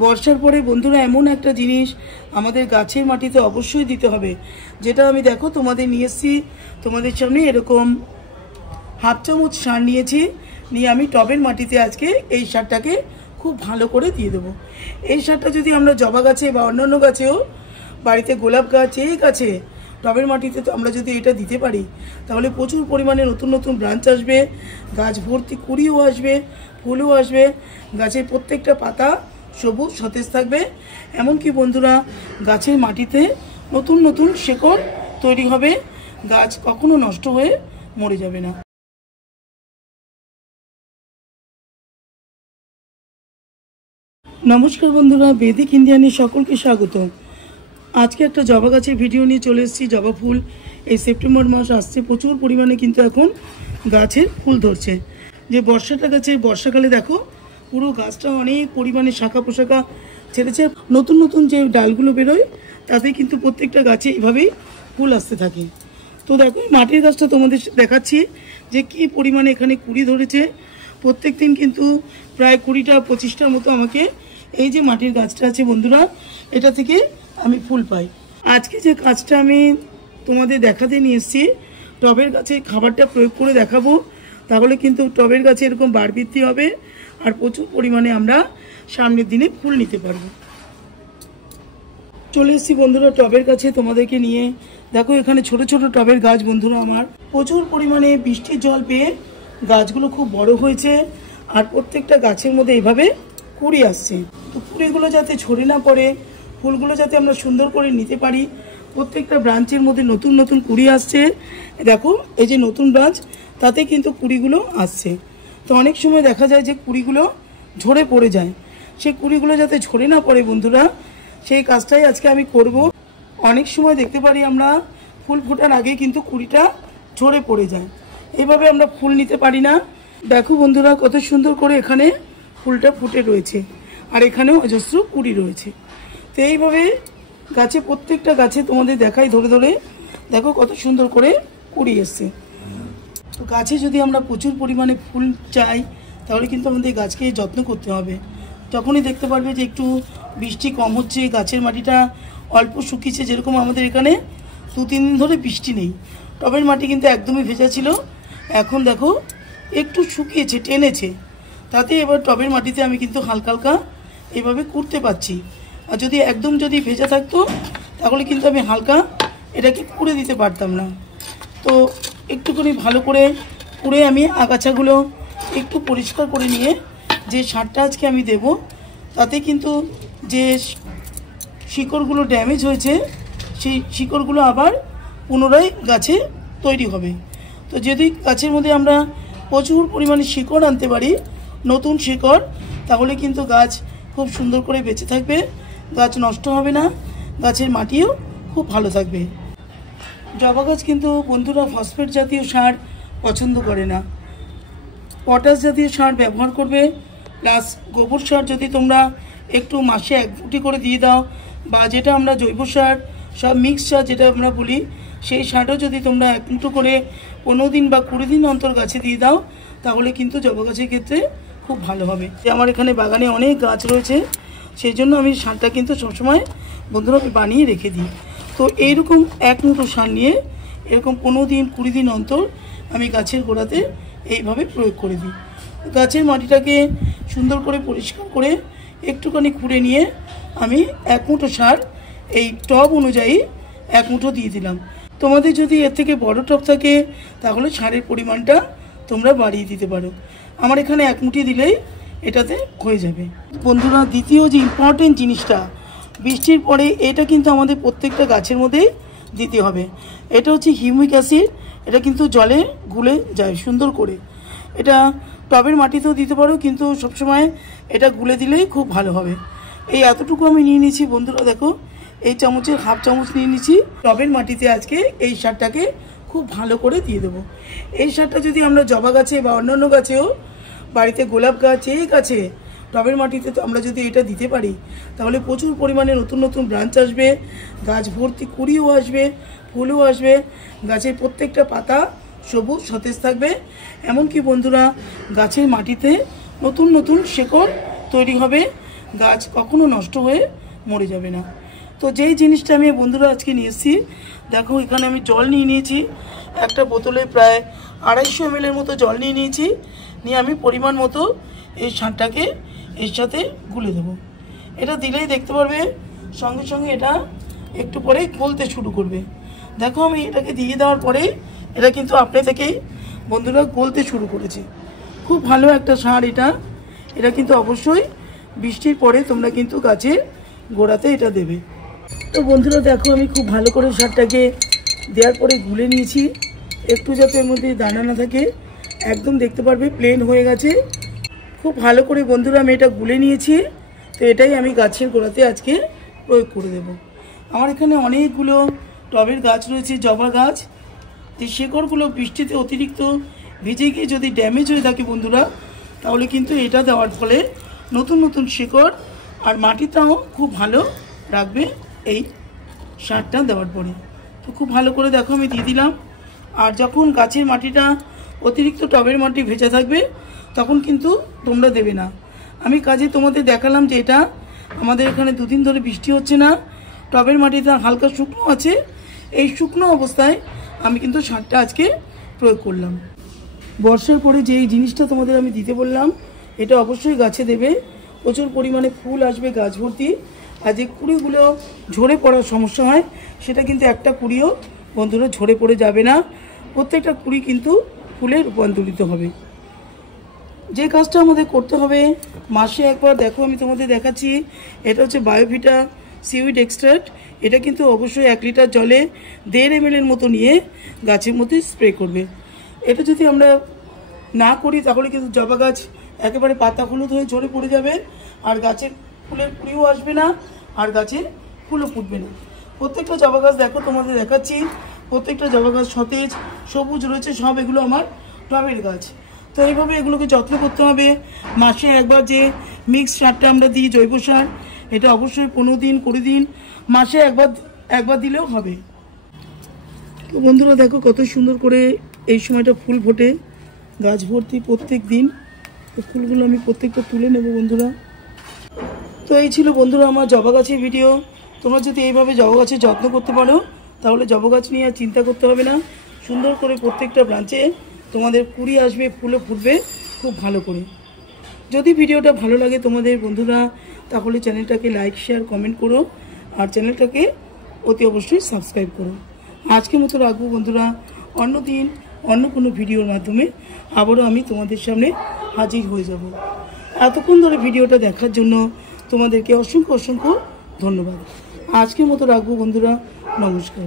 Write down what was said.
বর্ষার পরে বন্ধুরা এমন একটা জিনিস আমাদের গাছের মাটিতে অবশ্যই দিতে হবে, যেটা আমি দেখো তোমাদের নিয়ে এসেছি তোমাদের সামনে। এরকম হাফ চামচ সার নিয়েছি, নিয়ে আমি টবের মাটিতে আজকে এই সারটাকে খুব ভালো করে দিয়ে দেবো। এই সারটা যদি আমরা জবা গাছে বা অন্যান্য গাছেও, বাড়িতে গোলাপ গাছ, এই গাছে টবের মাটিতে তো আমরা যদি এটা দিতে পারি, তাহলে প্রচুর পরিমাণে নতুন নতুন ব্রাঞ্চ আসবে, গাছ ভর্তি কুড়িও আসবে, ফুলও আসবে, গাছের প্রত্যেকটা পাতা সবুজ সতেজ থাকবে। এমনকি বন্ধুরা গাছের মাটিতে নতুন নতুন শেকড় তৈরি হবে, গাছ কখনো নষ্ট হয়ে মরে যাবে না। নমস্কার বন্ধুরা, বেদিক ইন্ডিয়ানে সকলকে স্বাগত। আজকে একটা জবা গাছের ভিডিও নিয়ে চলে এসেছি। জবা ফুল এই সেপ্টেম্বর মাস আসছে, প্রচুর পরিমাণে কিন্তু এখন গাছের ফুল ধরছে। যে বর্ষাটা গাছে বর্ষাকালে দেখো পুরো গাছটা অনেক পরিমাণে শাখা পোশাখা ছেড়েছে, নতুন নতুন যে ডালগুলো বেরোয় তাতে কিন্তু প্রত্যেকটা গাছে এইভাবেই ফুল আসতে থাকে। তো দেখো মাটির গাছটা তোমাদের দেখাচ্ছি যে কি পরিমাণে এখানে কুড়ি ধরেছে। প্রত্যেক দিন কিন্তু প্রায় 20-25টার মতো আমাকে এই যে মাটির গাছটা আছে বন্ধুরা, এটা থেকে আমি ফুল পাই। আজকে যে কাজটা আমি তোমাদের দেখাতে নিয়ে এসেছি, টবের গাছে খাবারটা প্রয়োগ করে দেখাবো, তাহলে কিন্তু টবের গাছে এরকম বার বৃদ্ধি হবে আর প্রচুর পরিমাণে আমরা সামনের দিনে ফুল নিতে পারবো। চলে এসেছি বন্ধুরা টবের কাছে তোমাদেরকে নিয়ে। দেখো এখানে ছোট ছোট টবের গাছ বন্ধুরা, আমার প্রচুর পরিমাণে বৃষ্টির জল পেয়ে গাছগুলো খুব বড় হয়েছে আর প্রত্যেকটা গাছের মধ্যে এইভাবে কুড়ি আসছে। তো কুড়িগুলো যাতে ঝরে না পড়ে, ফুলগুলো যাতে আমরা সুন্দর করে নিতে পারি, প্রত্যেকটা ব্রাঞ্চের মধ্যে নতুন নতুন কুড়ি আসছে। দেখো এই যে নতুন ব্রাঞ্চ, তাতে কিন্তু কুড়িগুলো আসছে। তো অনেক সময় দেখা যায় যে কুড়িগুলো ঝরে পড়ে যায়, সেই কুড়িগুলো যাতে ঝরে না পড়ে বন্ধুরা, সেই কাজটাই আজকে আমি করব। অনেক সময় দেখতে পারি আমরা ফুল ফোটার আগে কিন্তু কুড়িটা ঝরে পড়ে যায়, এইভাবে আমরা ফুল নিতে পারি না। দেখো বন্ধুরা কত সুন্দর করে এখানে ফুলটা ফুটে রয়েছে আর এখানেও অজস্র কুড়ি রয়েছে। তো এইভাবে গাছে প্রত্যেকটা গাছে তোমাদের দেখাই ধরে ধরে, দেখো কত সুন্দর করে কুড়ি এসছে। তো গাছে যদি আমরা প্রচুর পরিমাণে ফুল চাই, তাহলে কিন্তু আমাদের গাছকে যত্ন করতে হবে। তখনই দেখতে পারবে যে একটু বৃষ্টি কম হচ্ছে, গাছের মাটিটা অল্প শুকিয়েছে। যেরকম আমাদের এখানে 2-3 দিন ধরে বৃষ্টি নেই, টবের মাটি কিন্তু একদমই ভেজা ছিল, এখন দেখো একটু শুকিয়েছে, টেনেছে। তাতে এবার টবের মাটিতে আমি কিন্তু হালকা হালকা এভাবে কুড়তে পারছি। আর যদি একদম যদি ভেজা থাকতো, তাহলে কিন্তু আমি হালকা এটাকে কুড়ে দিতে পারতাম না। তো একটুখানি ভালো করে কুড়ে আমি আগাছাগুলো একটু পরিষ্কার করে নিয়ে যে সারটা আজকে আমি দেব, তাতে কিন্তু যে শিকড়গুলো ড্যামেজ হয়েছে, সেই শিকড়গুলো আবার পুনরায় গাছে তৈরি হবে। তো যদি গাছের মধ্যে আমরা প্রচুর পরিমাণে শিকড় আনতে পারি, নতুন শিকড়, তাহলে কিন্তু গাছ খুব সুন্দর করে বেঁচে থাকবে, গাছ নষ্ট হবে না, গাছের মাটিও খুব ভালো থাকবে। জবা গাছ কিন্তু বন্ধুরা ফসফেট জাতীয় সার পছন্দ করে না, পটাশ জাতীয় সার ব্যবহার করবে। প্লাস গোবর সার যদি তোমরা একটু মাসে 1 ফুটি করে দিয়ে দাও, বা যেটা আমরা জৈব সার সব মিক্স সার যেটা আমরা বলি, সেই সারও যদি তোমরা 1 মুঠো করে 15 দিন বা 20 দিন অন্তর গাছে দিয়ে দাও, তাহলে কিন্তু জবা গাছের ক্ষেত্রে খুব ভালো হবে। আমার এখানে বাগানে অনেক গাছ রয়েছে, সেই জন্য আমি সারটা কিন্তু সবসময় বন্ধুরা বানিয়ে রেখে দিই। তো এইরকম 1 মুঠো সার নিয়ে এরকম 15 দিন 20 দিন অন্তর আমি গাছের গোড়াতে এইভাবে প্রয়োগ করে দিই। গাছের মাটিটাকে সুন্দর করে পরিষ্কার করে একটুখানি খুঁড়ে নিয়ে আমি 1 মুঠো সার এই টব অনুযায়ী 1 মুঠো দিয়ে দিলাম। তোমাদের যদি এর থেকে বড় টব থাকে, তাহলে সারের পরিমাণটা তোমরা বাড়িয়ে দিতে পারো। আমার এখানে 1 মুঠি দিলেই এটাতে হয়ে যাবে। বন্ধুরা দ্বিতীয় যে ইম্পর্টেন্ট জিনিসটা, বৃষ্টির পরে এটা কিন্তু আমাদের প্রত্যেকটা গাছের মধ্যেই দিতে হবে। এটা হচ্ছে হিউমিক অ্যাসিড, এটা কিন্তু জলে গুলে যায় সুন্দর করে। এটা টবের মাটিতেও দিতে পারো, কিন্তু সবসময় এটা গুলে দিলেই খুব ভালো হবে। এই এতটুকু আমি নিয়ে নিচ্ছি বন্ধুরা, দেখো এই চামচের হাফ চামচ নিয়ে নিচ্ছি। টবের মাটিতে আজকে এই সারটাকে খুব ভালো করে দিয়ে দেবো। এই সারটা যদি আমরা জবা গাছে বা অন্যান্য গাছেও, বাড়িতে গোলাপ গাছ, এই গাছে টবের মাটিতে তো আমরা যদি এটা দিতে পারি, তাহলে প্রচুর পরিমাণে নতুন নতুন ব্রাঞ্চ আসবে, গাছ ভর্তি কুড়িও আসবে, ফুলও আসবে, গাছের প্রত্যেকটা পাতা সবুজ সতেজ থাকবে। এমনকি বন্ধুরা গাছের মাটিতে নতুন নতুন শেকড় তৈরি হবে, গাছ কখনো নষ্ট হয়ে মরে যাবে না। তো যেই জিনিসটা আমি বন্ধুরা আজকে নিয়ে এসেছি, দেখো এখানে আমি জল নিয়ে নিয়েছি, একটা বোতলে প্রায় 250 ml মতো জল নিয়ে নিয়েছি। নিয়ে আমি পরিমাণ মতো এই সারটাকে এর সাথে গুলে দেবো। এটা দিলেই দেখতে পারবে সঙ্গে সঙ্গে এটা একটু পরেই গলতে শুরু করবে। দেখো আমি এটাকে দিয়ে দেওয়ার পরে এটা কিন্তু আপনি থেকেই বন্ধুরা গলতে শুরু করেছে। খুব ভালো একটা সার এটা। এটা কিন্তু অবশ্যই বৃষ্টির পরে তোমরা কিন্তু গাছের গোড়াতে এটা দেবে। তো বন্ধুরা দেখো আমি খুব ভালো করে সারটাকে দেওয়ার পরে গুলে নিয়েছি। একটু যাতে এর মধ্যে দানা না থাকে, একদম দেখতে পারবে প্লেন হয়ে গেছে। খুব ভালো করে বন্ধুরা আমি এটা গুলে নিয়েছি। তো এটাই আমি গাছের গোড়াতে আজকে প্রয়োগ করে দেব। আমার এখানে অনেকগুলো টবের গাছ রয়েছে, জবা গাছ। এই শেকড়গুলো বৃষ্টিতে অতিরিক্ত ভিজে গিয়ে যদি ড্যামেজ হয়ে থাকে বন্ধুরা, তাহলে কিন্তু এটা দেওয়ার ফলে নতুন নতুন শেকড় আর মাটিটাও খুব ভালো রাখবে এই সারটা দেওয়ার পরে। তো খুব ভালো করে দেখো আমি দিয়ে দিলাম। আর যখন গাছের মাটিটা অতিরিক্ত টবের মাটি ভেজা থাকবে তখন কিন্তু তোমরা দেবে না। আমি কাজে তোমাদের দেখালাম যে এটা আমাদের এখানে 2 দিন ধরে বৃষ্টি হচ্ছে না, টবের মাটিটা হালকা শুকনো আছে। এই শুকনো অবস্থায় আমি কিন্তু সারটা আজকে প্রয়োগ করলাম। বর্ষার পরে যেই জিনিসটা তোমাদের আমি দিতে বললাম, এটা অবশ্যই গাছে দেবে। প্রচুর পরিমাণে ফুল আসবে গাছ ভর্তি। আর যে কুড়িগুলো ঝরে পড়ার সমস্যা হয়, সেটা কিন্তু একটা কুড়িও বন্ধুরা ঝরে পড়ে যাবে না। প্রত্যেকটা কুড়ি কিন্তু ফুলে রূপান্তরিত হবে। যে কাজটা আমাদের করতে হবে মাসে একবার, দেখো আমি তোমাদের দেখাচ্ছি, এটা হচ্ছে বায়োভিটা সিউইড এক্সট্রাক্ট। এটা কিন্তু অবশ্যই 1 লিটার জলে 1.5 ml মতো নিয়ে গাছের মধ্যে স্প্রে করবে। এটা যদি আমরা না করি তাহলে কিন্তু জবা গাছ একেবারে পাতা হলুদ হয়ে ঝরে পড়ে যাবে, আর গাছের ফুলের কুড়িও আসবে না, আর গাছে ফুলও ফুটবে না। প্রত্যেকটা জবা গাছ দেখো তোমাদের দেখাচ্ছি, প্রত্যেকটা জবা গাছ সতেজ সবুজ রয়েছে। সব এগুলো আমার টবের গাছ। তো এইভাবে এগুলোকে যত্ন করতে হবে। মাসে একবার যে মিক্স সারটা আমরা দিই জৈব সার, এটা অবশ্যই 15 দিন 20 দিন মাসে একবার দিলেও হবে। তো বন্ধুরা দেখো কত সুন্দর করে এই সময়টা ফুল ফোটে গাছ ভর্তি প্রত্যেক দিন। তো ফুলগুলো আমি প্রত্যেকটা তুলে নেব বন্ধুরা। তো এই ছিল বন্ধুরা আমার জবা গাছের ভিডিও। তোমরা যদি এইভাবে জবা গাছের যত্ন করতে পারো তাহলে জবা গাছ নিয়ে আর চিন্তা করতে হবে না। সুন্দর করে প্রত্যেকটা ব্রাঞ্চে তোমাদের কুড়ি আসবে, ফুলও ফুটবে খুব ভালো করে। যদি ভিডিওটা ভালো লাগে তোমাদের বন্ধুরা, তাহলে চ্যানেলটাকে লাইক শেয়ার কমেন্ট করো, আর চ্যানেলটাকে অতি অবশ্যই সাবস্ক্রাইব করো। আজকের মতো রাখবো বন্ধুরা, অন্য দিন অন্য কোনো ভিডিওর মাধ্যমে আবারও আমি তোমাদের সামনে হাজির হয়ে যাব। এতক্ষণ ধরে ভিডিওটা দেখার জন্য তোমাদেরকে অসংখ্য অসংখ্য ধন্যবাদ। আজকের মতো রাখবো বন্ধুরা, নমস্কার।